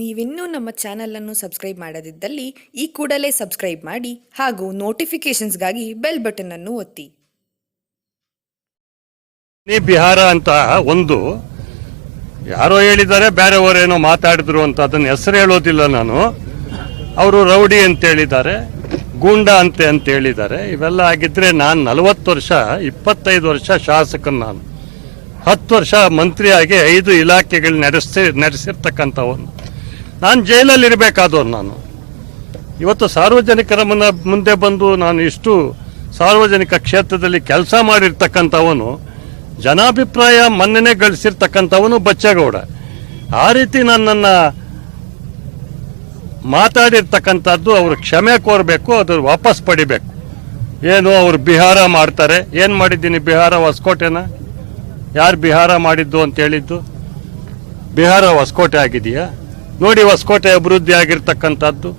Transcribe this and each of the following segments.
ನೀವಿನ್ನೂ ನಮ್ಮ ಚಾನಲನ್ನು ಸಬ್ಸ್ಕ್ರೈಬ್ ಮಾಡದಿದ್ದಲ್ಲಿ ಈ ಕೂಡಲೇ ಸಬ್ಸ್ಕ್ರೈಬ್ ಮಾಡಿ ಹಾಗೂ ನೋಟಿಫಿಕೇಶನ್ಸ್ಗಾಗಿ ಬೆಲ್ ಬಟನ್ ಅನ್ನು ಒತ್ತಿ. ಬಿಹಾರ ಅಂತ ಒಂದು ಯಾರೋ ಹೇಳಿದ್ದಾರೆ, ಬೇರೆಯವರೇನೋ ಮಾತಾಡಿದ್ರು ಅಂತ ಅದನ್ನ ಹೆಸರು ಹೇಳೋದಿಲ್ಲ ನಾನು. ಅವರು ರೌಡಿ ಅಂತ ಹೇಳಿದ್ದಾರೆ, ಗೂಂಡಾ ಅಂತ ಹೇಳಿದ್ದಾರೆ. ಇವೆಲ್ಲ ಆಗಿದ್ರೆ ನಾನು 40 ವರ್ಷ 25 ವರ್ಷ ಶಾಸಕನು, ನಾನು 10 ವರ್ಷ ಮಂತ್ರಿಯಾಗಿ 5 ಇಲಾಖೆಗಳು ನಡೆಸಿರ್ತಕ್ಕಂಥವನು. ನಾನು ಜೈಲಲ್ಲಿ ಇರಬೇಕಾದವನು. ನಾನು ಇವತ್ತು ಸಾರ್ವಜನಿಕರ ಮುಂದೆ ಬಂದು ನಾನು ಇಷ್ಟು ಸಾರ್ವಜನಿಕ ಕ್ಷೇತ್ರದಲ್ಲಿ ಕೆಲಸ ಮಾಡಿರ್ತಕ್ಕಂಥವನು, ಜನಾಭಿಪ್ರಾಯ ಮನ್ನಣೆ ಗಳಿಸಿರ್ತಕ್ಕಂಥವನು ಬಚ್ಚೇಗೌಡ. ಆ ರೀತಿ ನನ್ನನ್ನು ಮಾತಾಡಿರ್ತಕ್ಕಂಥದ್ದು ಅವರು ಕ್ಷಮೆ ಕೋರಬೇಕು, ಅದ್ರ ವಾಪಸ್ ಪಡಿಬೇಕು. ಏನು ಅವರು ಬಿಹಾರ ಮಾಡ್ತಾರೆ, ಏನು ಮಾಡಿದ್ದೀನಿ ಬಿಹಾರ? ಹೊಸಕೋಟೆನ ಯಾರು ಬಿಹಾರ ಮಾಡಿದ್ದು ಅಂತ ಹೇಳಿದ್ದು? ಬಿಹಾರ ಹೊಸಕೋಟೆ ಆಗಿದೆಯಾ? ನೋಡಿ ಹೊಸಕೋಟೆ ಅಭಿವೃದ್ಧಿ ಆಗಿರ್ತಕ್ಕಂಥದ್ದು.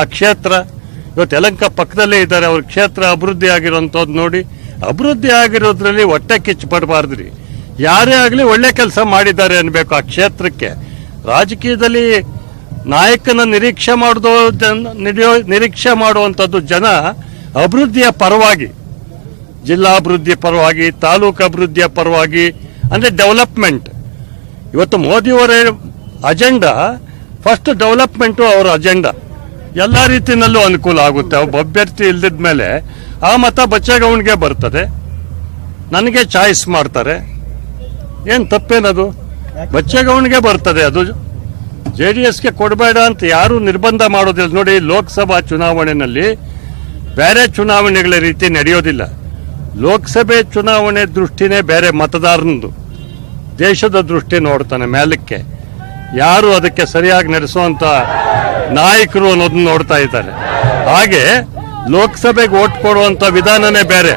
ಆ ಕ್ಷೇತ್ರ ಇವತ್ತು ಯಲಹಂಕ ಪಕ್ಕದಲ್ಲೇ ಇದ್ದಾರೆ, ಅವ್ರ ಕ್ಷೇತ್ರ ಅಭಿವೃದ್ಧಿ ಆಗಿರೋಂಥದ್ದು ನೋಡಿ. ಅಭಿವೃದ್ಧಿ ಆಗಿರೋದ್ರಲ್ಲಿ ಹೊಟ್ಟೆ ಕಿಚ್ಚು ಪಡಬಾರ್ದ್ರಿ. ಯಾರೇ ಆಗಲಿ ಒಳ್ಳೆ ಕೆಲಸ ಮಾಡಿದ್ದಾರೆ ಅನ್ಬೇಕು ಆ ಕ್ಷೇತ್ರಕ್ಕೆ. ರಾಜಕೀಯದಲ್ಲಿ ನಾಯಕನ ನಿರೀಕ್ಷೆ ಮಾಡುವಂಥದ್ದು ಜನ ಅಭಿವೃದ್ಧಿಯ ಪರವಾಗಿ, ಜಿಲ್ಲಾ ಅಭಿವೃದ್ಧಿಯ ಪರವಾಗಿ, ತಾಲೂಕು ಅಭಿವೃದ್ಧಿಯ ಪರವಾಗಿ, ಅಂದರೆ ಡೆವಲಪ್ಮೆಂಟ್. ಇವತ್ತು ಮೋದಿಯವರ ಅಜೆಂಡಾ ಫಸ್ಟ್ ಡೆವಲಪ್ಮೆಂಟು ಅವರ ಅಜೆಂಡಾ. ಎಲ್ಲ ರೀತಿಯಲ್ಲೂ ಅನುಕೂಲ ಆಗುತ್ತೆ. ಒಬ್ಬ ಅಭ್ಯರ್ಥಿ ಇಲ್ದಿದ ಮೇಲೆ ಆ ಮತ ಬಚ್ಚೇಗೌಡನಿಗೆ ಬರ್ತದೆ, ನನಗೆ ಚಾಯ್ಸ್ ಮಾಡ್ತಾರೆ. ಏನು ತಪ್ಪೇನದು? ಬಚ್ಚೇಗೌಡನಿಗೆ ಬರ್ತದೆ. ಅದು JDSಗೆ ಕೊಡಬೇಡ ಅಂತ ಯಾರೂ ನಿರ್ಬಂಧ ಮಾಡೋದಿಲ್ಲ. ನೋಡಿ, ಲೋಕಸಭಾ ಚುನಾವಣೆಯಲ್ಲಿ ಬೇರೆ ಚುನಾವಣೆಗಳ ರೀತಿ ನಡೆಯೋದಿಲ್ಲ. ಲೋಕಸಭೆ ಚುನಾವಣೆ ದೃಷ್ಟಿನೇ ಬೇರೆ, ಮತದಾರನದು ದೇಶದ ದೃಷ್ಟಿ ನೋಡ್ತಾನೆ ಮೇಲಕ್ಕೆ. ಯಾರು ಅದಕ್ಕೆ ಸರಿಯಾಗಿ ನಡೆಸುವಂತ ನಾಯಕರು ಅನ್ನೋದನ್ನ ನೋಡ್ತಾ ಇದ್ದಾರೆ. ಹಾಗೆ ಲೋಕಸಭೆಗೆ ಓಟ್ ಕೊಡುವಂತ ವಿಧಾನನೇ ಬೇರೆ.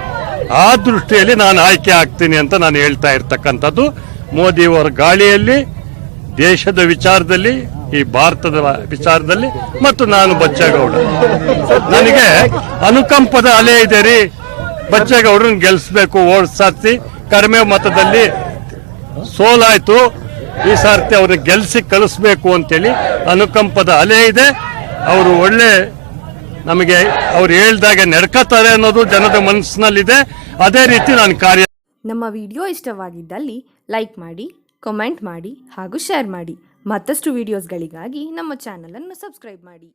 ಆ ದೃಷ್ಟಿಯಲ್ಲಿ ನಾನು ಆಯ್ಕೆ ಆಗ್ತೀನಿ ಅಂತ ನಾನು ಹೇಳ್ತಾ ಇರ್ತಕ್ಕಂಥದ್ದು. ಮೋದಿಯವರ ಗಾಳಿಯಲ್ಲಿ, ದೇಶದ ವಿಚಾರದಲ್ಲಿ, ಈ ಭಾರತದ ವಿಚಾರದಲ್ಲಿ, ಮತ್ತು ನಾನು ಬಚ್ಚೇಗೌಡ. ನನಗೆ ಅನುಕಂಪದ ಅಲೆ ಇದೆ ರೀ. ಬಚ್ಚೇಗೌಡರನ್ನ ಗೆಲ್ಲಿಸ್ಬೇಕು, ಓಡಿಸಿ ಕಡಿಮೆ ಮತದಲ್ಲಿ ಸೋಲಾಯ್ತು. ಈ ಸಾರ್ತಿ ಅವ್ರನ್ನ ಗೆಲ್ಲಿಸಿ ಕಳಿಸ್ಬೇಕು ಅಂತೇಳಿ ಅನುಕಂಪದ ಅಲೆ ಇದೆ. ಅವರು ಒಳ್ಳೆ ನಮಗೆ ಅವ್ರು ಹೇಳ್ದಾಗೆ ನಡ್ಕೋತಾರೆ ಅನ್ನೋದು ಜನದ ಮನಸ್ಸಿನಲ್ಲಿದೆ. ಅದೇ ರೀತಿ ನಾನು ಕಾರ್ಯ. ನಮ್ಮ ವಿಡಿಯೋ ಇಷ್ಟವಾಗಿದ್ದಲ್ಲಿ ಲೈಕ್ ಮಾಡಿ, ಕಮೆಂಟ್ ಮಾಡಿ ಹಾಗೂ ಶೇರ್ ಮಾಡಿ. ಮತ್ತಷ್ಟು ವಿಡಿಯೋಸ್ಗಳಿಗಾಗಿ ನಮ್ಮ ಚಾನಲನ್ನು ಸಬ್ಸ್ಕ್ರೈಬ್ ಮಾಡಿ.